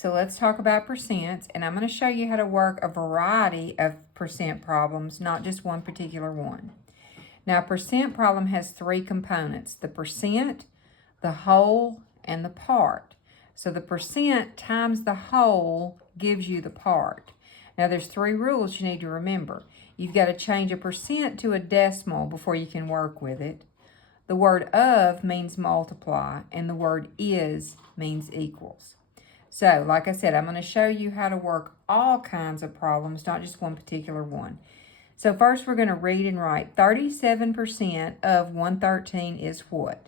So let's talk about percents, and I'm going to show you how to work a variety of percent problems, not just one particular one. Now, a percent problem has three components: the percent, the whole, and the part. So the percent times the whole gives you the part. Now, there's three rules you need to remember. You've got to change a percent to a decimal before you can work with it. The word of means multiply, and the word is means equals. So, like I said, I'm going to show you how to work all kinds of problems, not just one particular one. So first we're going to read and write. 37% of 113 is what?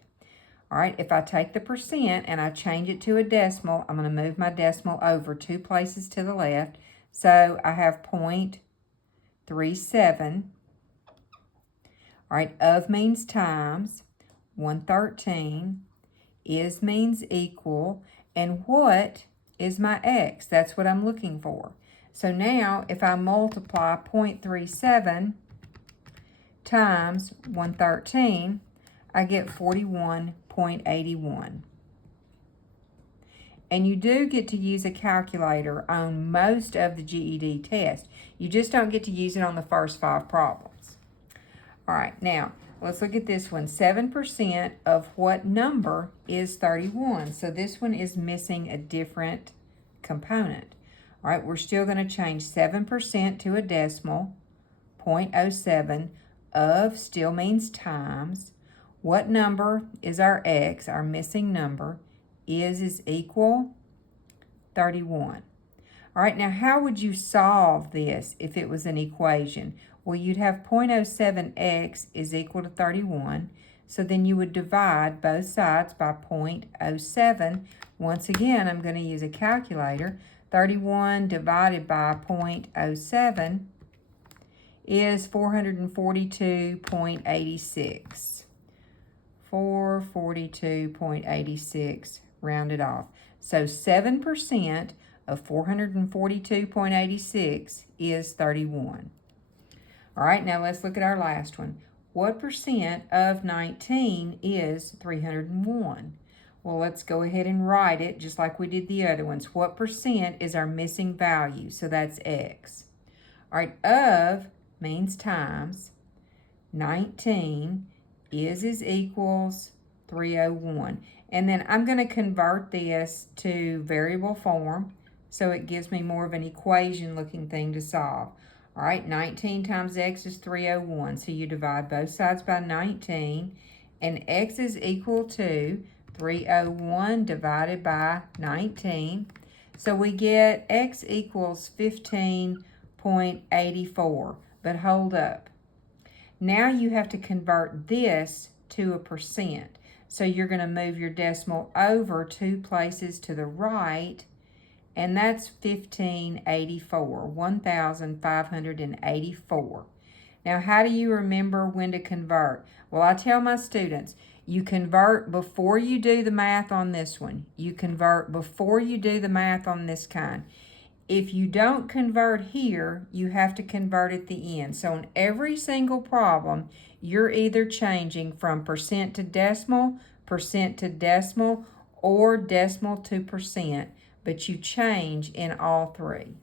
All right, if I take the percent and I change it to a decimal, I'm going to move my decimal over 2 places to the left. So I have 0.37. All right, of means times. 113. Is means equal. And what is my x? That's what I'm looking for. So now if I multiply 0.37 times 113, I get 41.81. And you do get to use a calculator on most of the GED test. You just don't get to use it on the first 5 problems. All right, now let's look at this one. 7% of what number is 31? So this one is missing a different component. All right, we're still going to change 7% to a decimal. 0.07 of still means times. What number is our x, our missing number? Is equal 31. All right, now how would you solve this if it was an equation? Well, you'd have 0.07x is equal to 31. So then you would divide both sides by 0.07. Once again, I'm going to use a calculator. 31 divided by 0.07 is 442.86. 442.86 rounded off. So 7% of 442.86 is 31. All right, now let's look at our last one. What percent of 19 is 301? Well, let's go ahead and write it just like we did the other ones. What percent is our missing value? So that's x. All right, of means times. 19 is equals 301. And then I'm going to convert this to variable form so it gives me more of an equation looking thing to solve. All right, 19 times x is 301. So you divide both sides by 19, and x is equal to 301 divided by 19. So we get x equals 15.84. But hold up. Now you have to convert this to a percent. So you're going to move your decimal over 2 places to the right, and that's 1,584. Now, how do you remember when to convert? Well, I tell my students, you convert before you do the math on this one. You convert before you do the math on this kind. If you don't convert here, you have to convert at the end. So in every single problem, you're either changing from percent to decimal, or decimal to percent, but you change in all three.